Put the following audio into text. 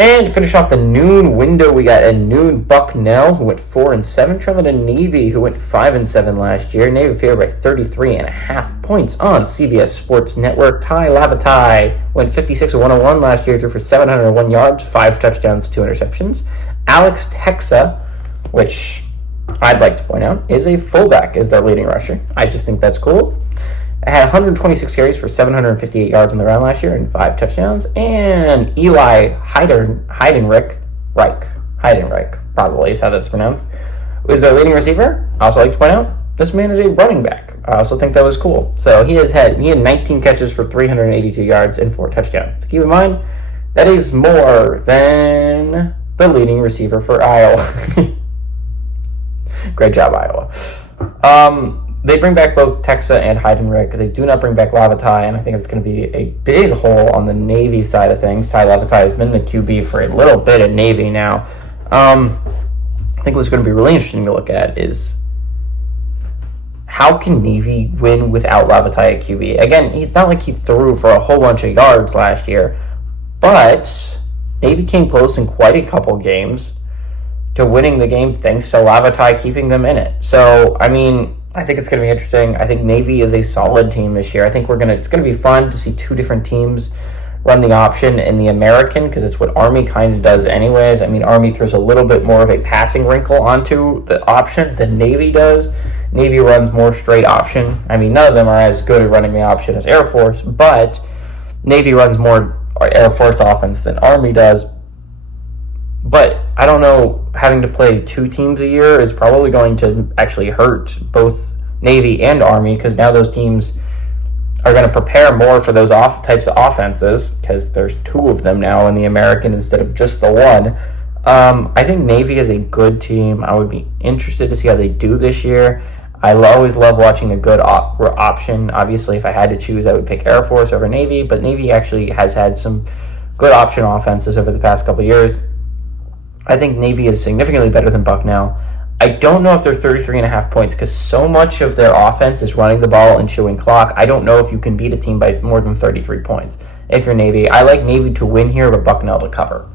And to finish off the noon window, we got a noon Bucknell, who went 4-7, trailing a Navy, who went 5-7 last year. Navy favored by 33.5 points on CBS Sports Network. Ty Lavatai went 56-101 last year, threw for 701 yards, 5 touchdowns, 2 interceptions. Alex Texa, which I'd like to point out, is a fullback as their leading rusher. I just think that's cool. I had 126 carries for 758 yards in the round last year and 5 touchdowns. And Eli Heidenreich, probably is how that's pronounced, is their leading receiver. I also like to point out, this man is a running back. I also think that was cool. So he had 19 catches for 382 yards and 4 touchdowns. To keep in mind, that is more than the leading receiver for Iowa. Great job, Iowa. They bring back both Texa and Heidenreich. They do not bring back Lavatai, and I think it's going to be a big hole on the Navy side of things. Ty Lavatai has been the QB for a little bit at Navy now. I think what's going to be really interesting to look at is how can Navy win without Lavatai at QB? Again, it's not like he threw for a whole bunch of yards last year, but Navy came close in quite a couple games to winning the game thanks to Lavatai keeping them in it. So, I mean, I think it's going to be interesting. I think Navy is a solid team this year. I think it's going to be fun to see 2 different teams run the option in the American, because it's what Army kind of does anyways. I mean, Army throws a little bit more of a passing wrinkle onto the option than Navy does. Navy runs more straight option. I mean, none of them are as good at running the option as Air Force, but Navy runs more Air Force offense than Army does. But I don't know, having to play 2 teams a year is probably going to actually hurt both Navy and Army, because now those teams are going to prepare more for those types of offenses, because there's 2 of them now in the American instead of just the 1. I think Navy is a good team. I would be interested to see how they do this year. I always love watching a good option. Obviously, if I had to choose, I would pick Air Force over Navy, but Navy actually has had some good option offenses over the past couple of years. I think Navy is significantly better than Bucknell. I don't know if they're 33.5 points, because so much of their offense is running the ball and chewing clock. I don't know if you can beat a team by more than 33 points if you're Navy. I like Navy to win here, but Bucknell to cover.